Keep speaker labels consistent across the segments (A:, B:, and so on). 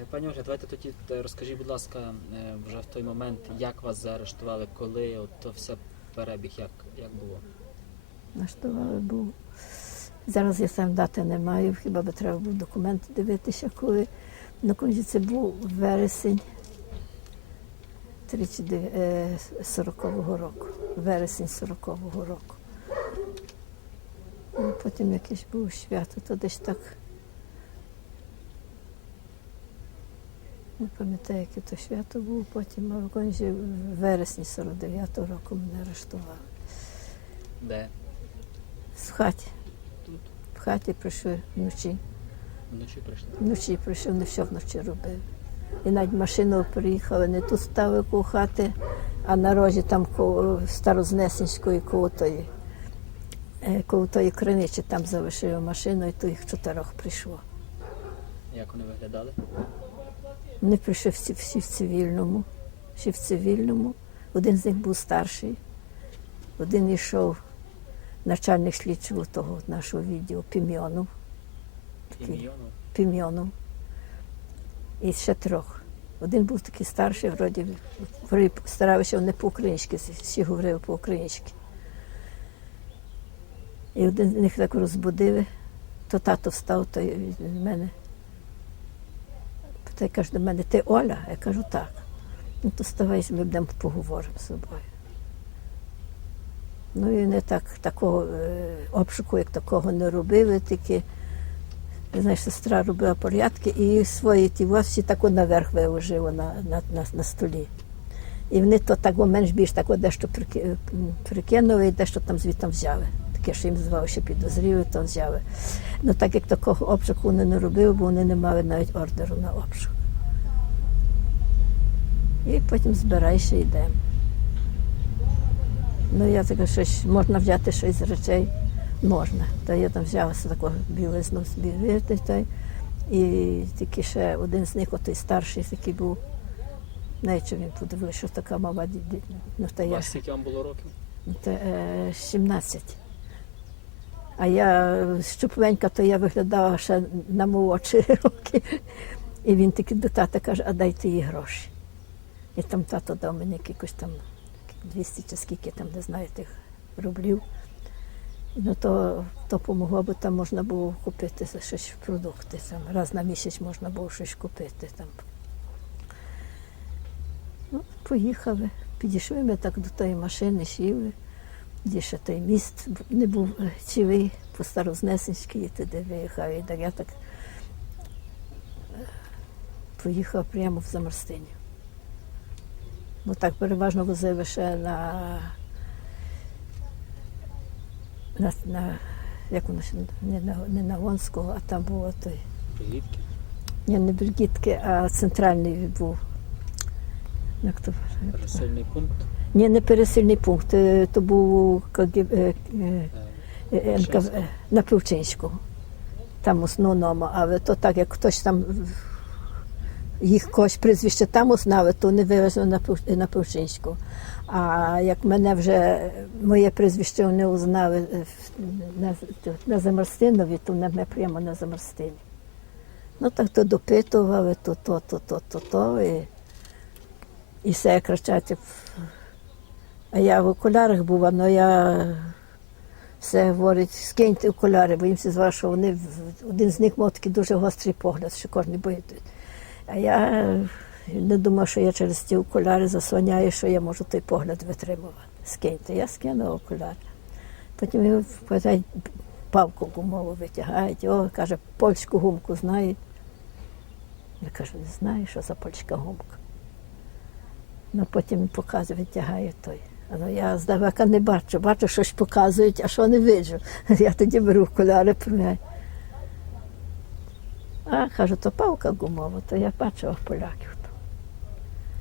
A: Е, Пані Ольга, давайте тоді е, розкажіть, будь ласка, е, вже в той момент, як вас заарештували, коли от то все перебіг, як, як було?
B: Наштували був. Зараз я сам дати не маю, хіба би треба був документи дивитися, коли. На кінці це був вересень 40-го року. Вересень 40-го року. Потім якесь було свято, то десь так. Не пам'ятаю, яке то свято було, потім, а в кінці в вересні 49-го року мене арештували.
A: Де?
B: В хаті.
A: Тут.
B: В хаті прийшли вночі.
A: Вночі прийшли.
B: Вночі прийшов, не все вночі робив. І навіть машину приїхали, не тут ставив коло хати, а на рожі там коло Старознесенської, коло тої, е, коло тої криничі там залишив машину, і то їх чотирьох прийшло.
A: Як вони виглядали?
B: Вони прийшли всі, всі в цивільному, всі в цивільному. Один з них був старший, один йшов начальник слідчого того нашого відділу Пім'йонов. Пім'йонов. І ще трьох. Один був такий старший, вроді старався не по-українськи, всі говорили по-українськи. І один з них так розбудили, то тато встав, то від мене. Та й каже до мене, ти Оля? Я кажу, так. Ну то ставай, ми будемо поговоримо з собою. Ну і не так такого е, обшуку, як такого не робили, тільки знаєш, сестра робила порядки і свої ті всі тако наверх виложила на, на, на, на столі. І вони то так менш більш так дещо прикинули і дещо там звідти взяли. Таке, що їм здавалося, підозріли, то взяли. Ну так як такого обшуку вони не робили, бо вони не мали навіть ордеру на обшук. І потім збирайся і йдемо. Ну, я така щось, можна взяти щось з речей, можна. Та я там взялася таку білизну вирти, та і тільки ще один з них, отой старший, який був, навіть що він подивився, що така мала діді. Ну, та я
A: вас скільки вам було років?
B: та, е, 17. А я е, щупленька, то я виглядала ще на молодші роки. І він таки до тата каже, а дайте їй гроші. І там тато дав мені якихось там 200 чи скільки там, не знаю, тих рублів. Ну то, то помогло, бо там можна було купити щось продукти. Там, раз на місяць можна було щось купити. Там. Ну, поїхали. Підійшли ми так до тої машини, сіли. Де ще той міст не був е, цілий, по Старознесенській, і туди виїхав. І так я так е, поїхав прямо в Замарстиню. Бо так переважно возили ще на, на, на як воно ще, не на, не на Гонського, а там було той.
A: Звідки?
B: Ні, не Бригітки, а центральний був. Як то?
A: Пересильний пункт.
B: Ні, не пересильний пункт. е, То був КГБ, е, е, НКВ, на Півчинську. Там основному, але то так, як хтось там їх когось прізвище там узнали, то не вивезли на, на Півчинську. А як мене вже моє прізвище не узнали на, на Замарстинові, то мене прямо на Замарстині. Ну так то допитували, то, то, то, то, то, то. І, і все кричать. А я в окулярах була, але я все говорить, скиньте окуляри, бо їм всі звали, що вони один з них мав такий дуже гострий погляд, що кожен боїться. А я не думав, що я через ті окуляри заслоняю, що я можу той погляд витримувати. Скиньте. Я скинула окуляри. Потім питають, палку гумову витягають. О, каже, польську гумку знають. Я кажу, не знаю, що за польська гумка. Ну, потім показує, витягає той. Ну, я здалека не бачу, бачу, щось показують, а що не виджу. Я тоді беру окуляри, примяю. А, кажу, то палка гумова, то я бачила поляків.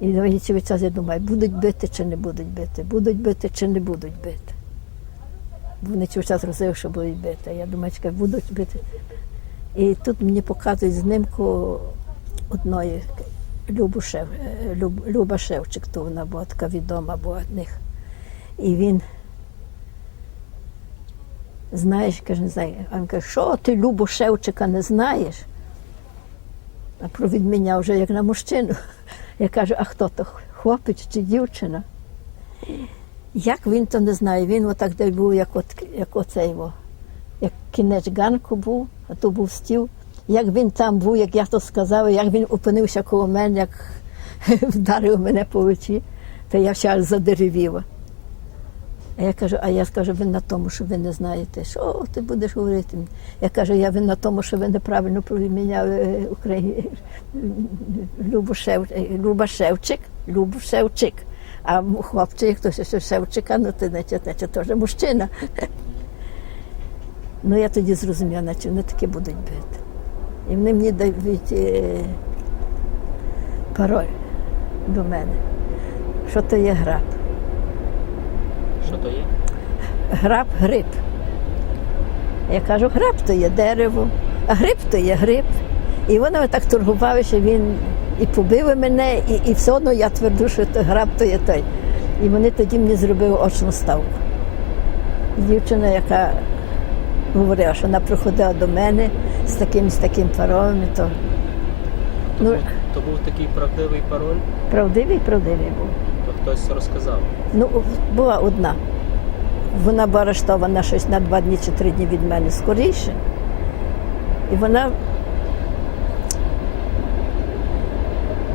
B: І вони цілий час я думаю, будуть бити чи не будуть бити, будуть бити чи не будуть бити. Вони цілий час розуміли, що будуть бити. Я думаю, чекай, будуть бити. І тут мені показують знімку одної Любу Шев, Люб, Люба Шевчик, то вона була така відома була від них. І він, знаєш, каже, не знаю. А він каже, що ти Любу Шевчика не знаєш? А провідміняв вже як на мужчину. Я кажу, а хто то? Хлопець чи дівчина? Як він то не знає, він отак де був, як, от, як оцей, во, як кінець ганку був, а то був стіл. Як він там був, як я то сказав, як він опинився коло мене, як вдарив мене по очі, то я аж задеревіла. А я кажу, а я скажу, ви на тому, що ви не знаєте, що ти будеш говорити. Я кажу, я ви на тому, що ви неправильно проміняли Україні Люба Шевчик, Любу Шевчик. А хлопчик, хтось Шевчика, ну ти значить, значить, теж мужчина. Ну я тоді зрозуміла, наче вони такі будуть бити. І вони мені дають е, пароль до мене, що то є граб.
A: Що то є?
B: Граб гриб. Я кажу, граб то є дерево, а гриб то є гриб. І вони так торгували, що він і побив мене, і, і все одно я тверду, що то граб то є той. І вони тоді мені зробили очну ставку. Дівчина, яка говорила, що вона приходила до мене з таким з таким паролем, то ну,
A: То був такий правдивий пароль,
B: правдивий, правдивий був.
A: То хтось розказав.
B: Ну, була одна. Вона була арештована щось на два дні чи три дні від мене скоріше. І вона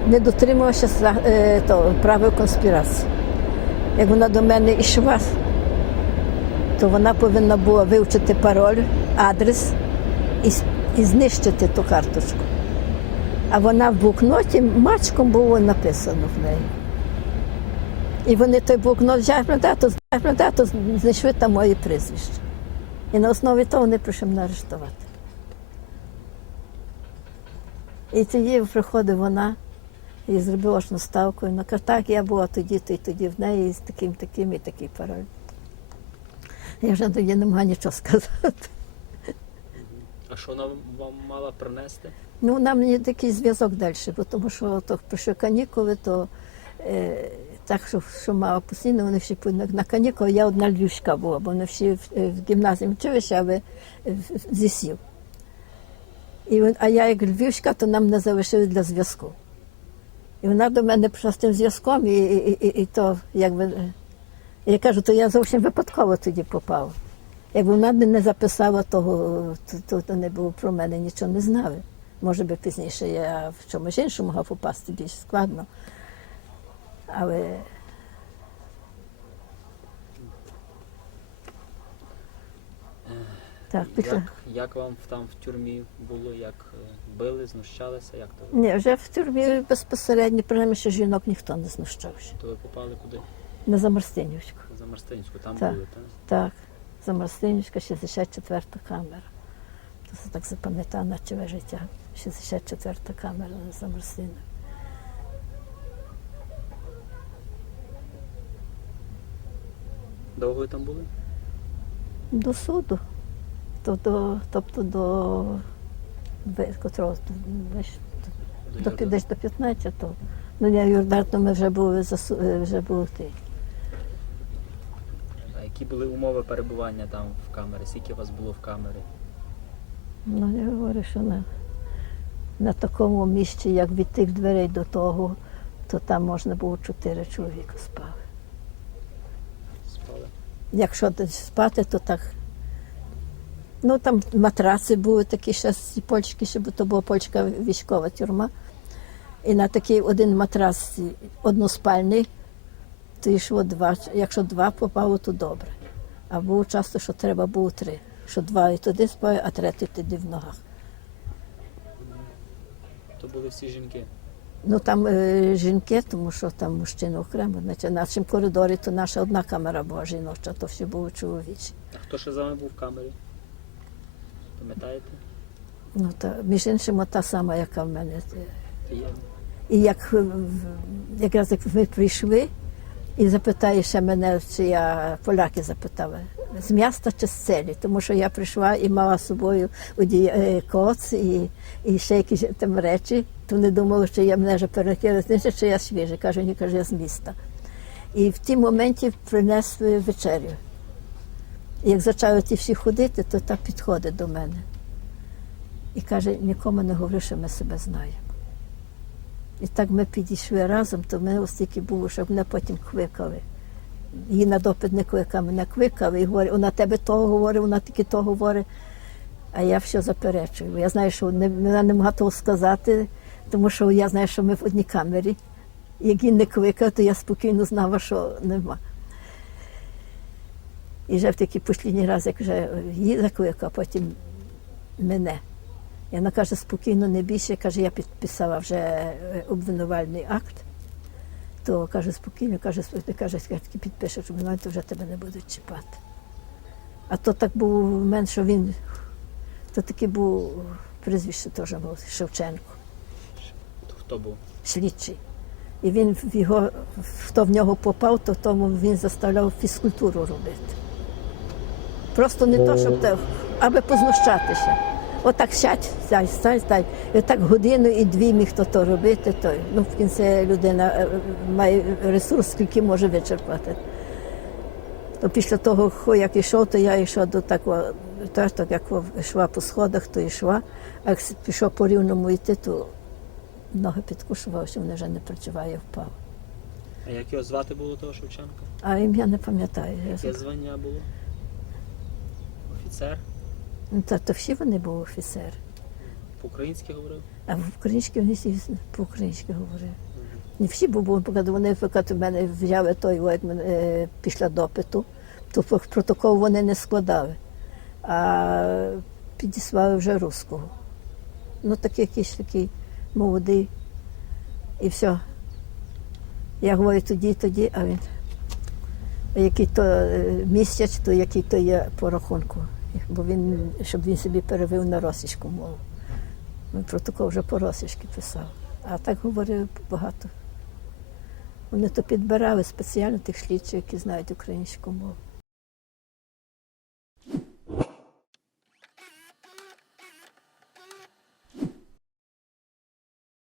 B: не дотримувалася е, правил конспірації. Як вона до мене йшла, то вона повинна була вивчити пароль, адрес і, і знищити ту карточку. А вона в блокноті мачком було написано в неї. І вони той блокнот взяли дату, взяли дату, знайшли там моє прізвище. І на основі того вони прийшли мене арештувати. І тоді приходить вона і зробила очну ставку. І вона каже, так, я була тоді, то і тоді в неї з таким, таким і такий пароль. Я вже тоді не могла нічого сказати.
A: А що вона вам мала принести?
B: Ну, нам не такий зв'язок далі, бо тому що то прийшли канікули, то е, так, що, що мала постійно, вони всі на, канікули, я одна львівська була, бо вони всі в, е, в гімназії вчилися, а ви е, зі сіл. І, а я як львівська, то нам не залишили для зв'язку. І вона до мене прийшла з тим зв'язком, і, і, і, і то якби. е, Я кажу, то я зовсім випадково тоді попала. Якби вона не записала того, то, то, то не було про мене нічого не знали. Може би пізніше я в чомусь іншому могла попасти більш складно. Але так, після.
A: Як, як вам там в тюрмі було, як е, били, знущалися, як то?
B: Ні, вже в тюрмі безпосередньо, принаймні, що жінок ніхто не знущався.
A: То ви попали куди?
B: На Замарстинівську.
A: За Марстинську, там
B: Так.
A: були, так?
B: Так, Замарстинівська, 64 камера. То це так запам'ятав на ціле життя. 64 камера на Замарстинів.
A: Довго ви там були?
B: До суду. То, до, тобто до котрого десь до, десь до 15-го. Ну, я Юрдартом ми вже були засу- е, вже були ті.
A: А які були умови перебування там в камері? Скільки вас було в камері?
B: Ну, я говорю, що на, на такому місці, як від тих дверей до того, то там можна було чотири чоловіка спали. Якщо спати, то так. Ну там матраци були такі ще з польські, щоб то була польська військова тюрма. І на такий один матрас односпальний, то йшло два. Якщо два попало, то добре. А було часто, що треба було три. Що два і туди спали, а третій туди в ногах.
A: То були всі жінки.
B: Ну там е, жінки, тому що там мужчини окремо. Значить, в нашому коридорі то наша одна камера була жіноча, то всі були чоловічі.
A: А хто ще з вами був в камері? Пам'ятаєте?
B: Ну, та, між іншим, та сама, яка в мене.
A: Є?
B: І як е, якраз як ми прийшли, і запитає ще мене, чи я поляки запитали, з міста чи з целі, тому що я прийшла і мала з собою е, коц і, і ще якісь там речі, то вони думали, що я мене вже перекинули, що я свіжий. Кажу, ні, кажу, я з міста. І в ті моменті принесли вечерю. І як почали ті всі ходити, то так підходить до мене. І каже, нікому не говори, що ми себе знаємо. І так ми підійшли разом, то мене ось тільки було, щоб мене потім кликали. Її на допит не кликав, мене кликали і говорить, вона тебе того говорить, вона тільки то говорить. А я все заперечую. Я знаю, що вона не могла того сказати, тому що я знаю, що ми в одній камері. Як він не кликав, то я спокійно знала, що нема. І вже в такий послідній раз, як вже її закликав, потім мене. І вона каже, спокійно, не більше. Каже, я підписала вже е, обвинувальний акт. То каже, спокійно, каже, спокійно, каже, тільки підпишеш обвинувальний, то вже тебе не будуть чіпати. А то так був момент, що він, то такий був прізвище теж був Шевченко,
A: Хто був?
B: слідчий. І він в його, хто в нього попав, то тому він заставляв фізкультуру робити. Просто не то, щоб те, аби познущатися. Отак сядь, сядь, стань, стань. І отак годину і дві міг то, то робити, то ну, в кінці людина е, має ресурс, скільки може вичерпати. То після того, як йшов, то я йшла до такого, теж так як йшла по сходах, то йшла. А як пішов по рівному йти, то ноги підкушував, що вони вже не працюває, впав.
A: А як його звати було того Шевченка?
B: А ім'я не пам'ятаю.
A: Яке звання було? Офіцер?
B: Ну, та, то всі вони були офіцери.
A: По-українськи говорив?
B: А в українській вони всі по-українськи говорили. Не всі, бо бо, коли вони наприклад, у мене взяли той, як мене, після допиту, то протокол вони не складали, а підіслали вже руського. Ну, такий якийсь такий молодий. І все. Я говорю тоді, тоді, а він. Який то е, місяць, то який то є по рахунку. Бо він, щоб він собі перевів на російську мову. Він протокол вже по-російськи писав. А так говорив багато. Вони то підбирали спеціально тих слідчих, які знають українську мову.